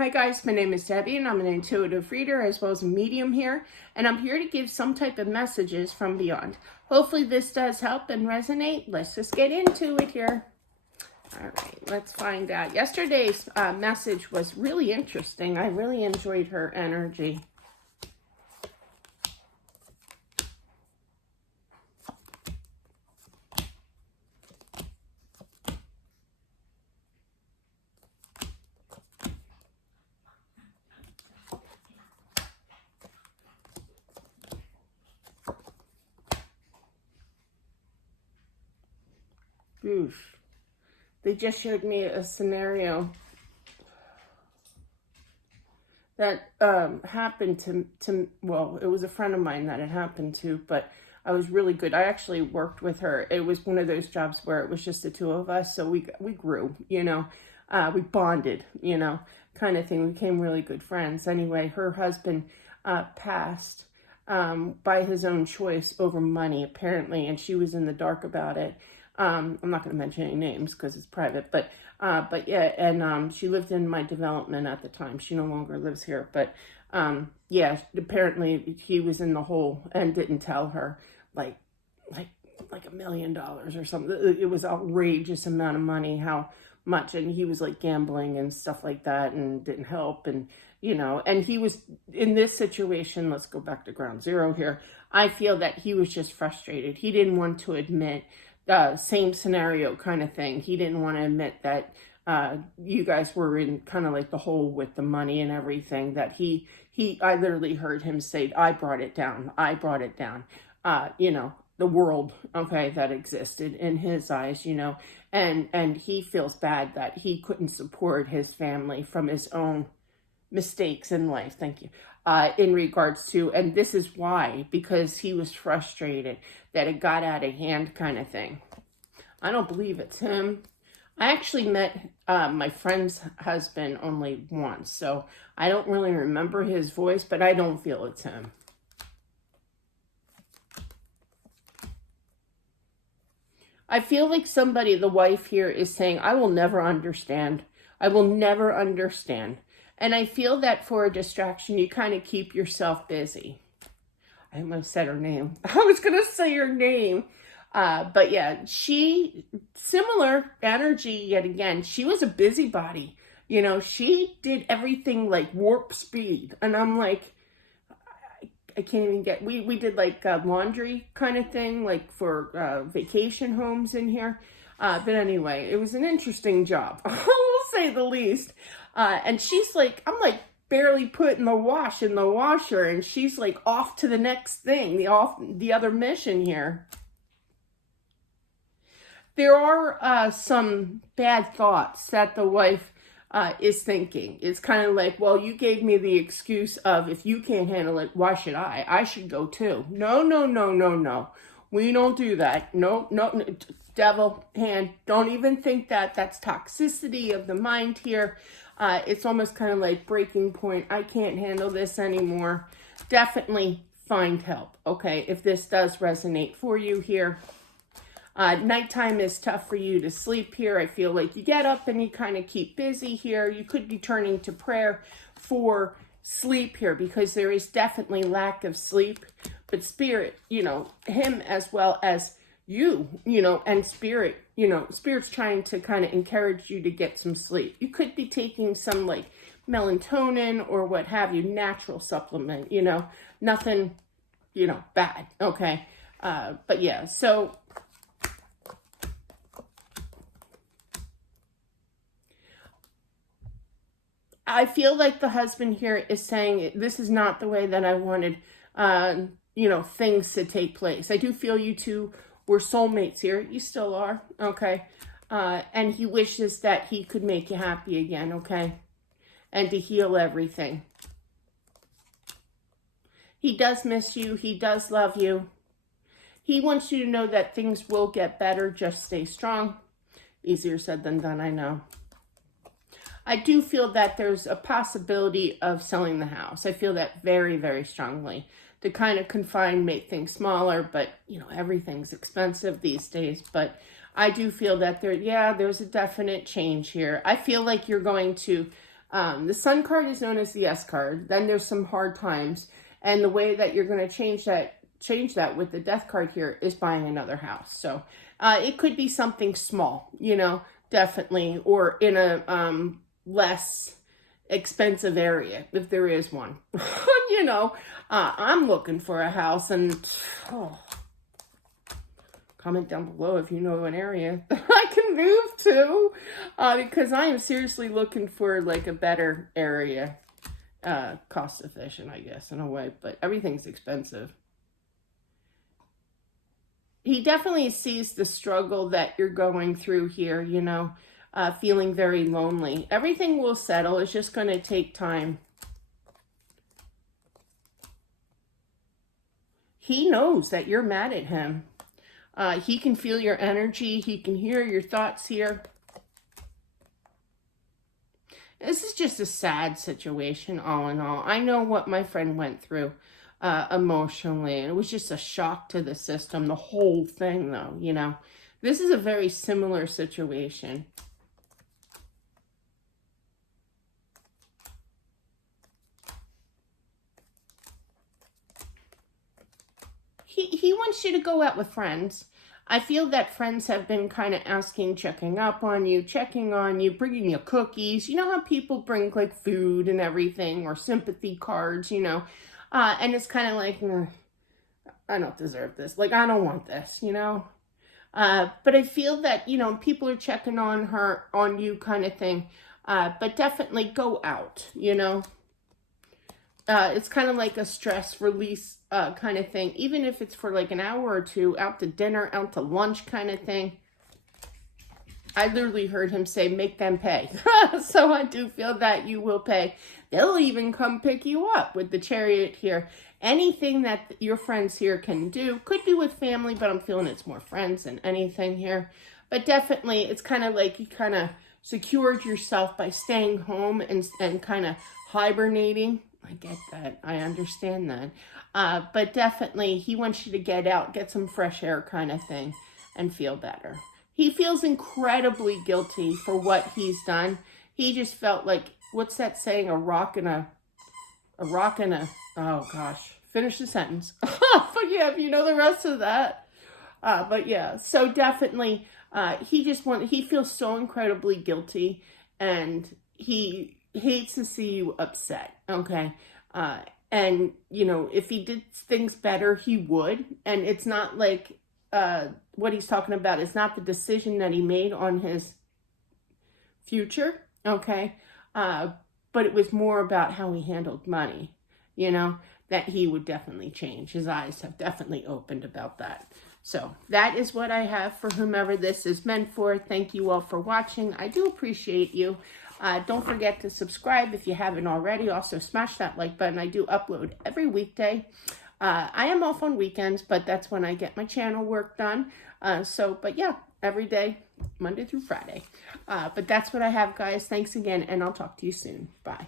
Hi guys, my name is Debbie and I'm an intuitive reader as well as a medium here, and I'm here to give some type of messages from beyond. Hopefully this does help and resonate. Let's just get into it here. All right, let's find out. Yesterday's message was really interesting. I really enjoyed her energy. Oof. They just showed me a scenario that happened to well, it was a friend of mine that it happened to, but I was really good. I actually worked with her. It was one of those jobs where it was just the two of us, so we grew, we bonded, kind of thing. We became really good friends. Anyway, her husband passed by his own choice over money, apparently, and she was in the dark about it. I'm not going to mention any names because it's private, but yeah, and she lived in my development at the time. She no longer lives here, but yeah, apparently he was in the hole and didn't tell her, like $1 million or something. It was outrageous amount of money, how much, and he was like gambling and stuff like that, and didn't help, and and he was in this situation. Let's go back to ground zero here. I feel that he was just frustrated. He didn't want to admit same scenario kind of thing. He didn't want to admit that you guys were in kind of like the hole with the money and everything. That I literally heard him say, I brought it down. The world, okay, that existed in his eyes, and he feels bad that he couldn't support his family from his own mistakes in life. Thank you. In regards to, and this is why, because he was frustrated that it got out of hand kind of thing. I don't believe it's him. I actually met my friend's husband only once, so I don't really remember his voice, but I don't feel it's him. I feel like somebody, the wife here, is saying, I will never understand. I will never understand. And I feel that for a distraction, you kind of keep yourself busy. I almost said her name. I was going to say her name. But yeah, similar energy yet again. She was a busybody. She did everything like warp speed. And I'm like, I can't even get, we did like laundry kind of thing, like for vacation homes in here. But anyway, it was an interesting job. I will say the least. And she's like, I'm like barely putting the wash in the washer, and she's like off to the next thing, the other mission here. There are some bad thoughts that the wife is thinking. It's kind of like, well, you gave me the excuse of, if you can't handle it, why should I? I should go too. No, no, no, no, no. We don't do that. No, no, no. Devil hand. Don't even think that. That's toxicity of the mind here. It's almost kind of like breaking point. I can't handle this anymore. Definitely find help, okay, if this does resonate for you here. Nighttime is tough for you to sleep here. I feel like you get up and you kind of keep busy here. You could be turning to prayer for sleep here, because there is definitely lack of sleep. But spirit, him as well as you, and spirit, spirit's trying to kind of encourage you to get some sleep. You could be taking some like melatonin or what have you, natural supplement, nothing, bad. Okay. But yeah, so I feel like the husband here is saying, this is not the way that I wanted, things to take place. I do feel you two were soulmates here. You still are, okay? And he wishes that he could make you happy again, okay? And to heal everything. He does miss you. He does love you. He wants you to know that things will get better. Just stay strong. Easier said than done, I know. I do feel that there's a possibility of selling the house. I feel that very, very strongly. To kind of confine, make things smaller, but, everything's expensive these days. But I do feel that there's a definite change here. I feel like you're going to The Sun card is known as the S card. Then there's some hard times. And the way that you're going to change that with the Death card here is buying another house. So it could be something small, you know, definitely, or in a less expensive area, if there is one. You know, I'm looking for a house, and comment down below if you know an area that I can move to, because I am seriously looking for like a better area, cost efficient, I guess, in a way, but everything's expensive. He definitely sees the struggle that you're going through here, you know, feeling very lonely. Everything will settle. It's just going to take time. He knows that you're mad at him. He can feel your energy. He can hear your thoughts here. This is just a sad situation, all in all. I know what my friend went through emotionally. And it was just a shock to the system, the whole thing, though, you know. This is a very similar situation. He wants you to go out with friends. I feel that friends have been kind of asking, checking up on you, checking on you, bringing you cookies. You know how people bring like food and everything, or sympathy cards, you know. And it's kind of like, I don't deserve this. Like, I don't want this, you know. But I feel that, you know, people are checking on you kind of thing. But definitely go out, you know. It's kind of like a stress release kind of thing. Even if it's for like an hour or two, out to dinner, out to lunch kind of thing. I literally heard him say, make them pay. So I do feel that you will pay. They'll even come pick you up with the Chariot here. Anything that your friends here can do. Could be with family, but I'm feeling it's more friends than anything here. But definitely, it's kind of like you kind of secured yourself by staying home and kind of hibernating. I get that. I understand that. But definitely, he wants you to get out, get some fresh air kind of thing, and feel better. He feels incredibly guilty for what he's done. He just felt like, what's that saying? A rock and a, oh gosh, finish the sentence. But yeah, if you know the rest of that. But yeah, so definitely, he feels so incredibly guilty, and he hates to see you upset, okay? And, you know, if he did things better, he would. And it's not like, what he's talking about is not the decision that he made on his future, okay? But it was more about how he handled money, you know, that he would definitely change. His eyes have definitely opened about that. So that is what I have for whomever this is meant for. Thank you all for watching. I do appreciate you. Don't forget to subscribe if you haven't already. Also, smash that like button. I do upload every weekday. I am off on weekends, but that's when I get my channel work done. But yeah, every day, Monday through Friday. But that's what I have, guys. Thanks again, and I'll talk to you soon. Bye.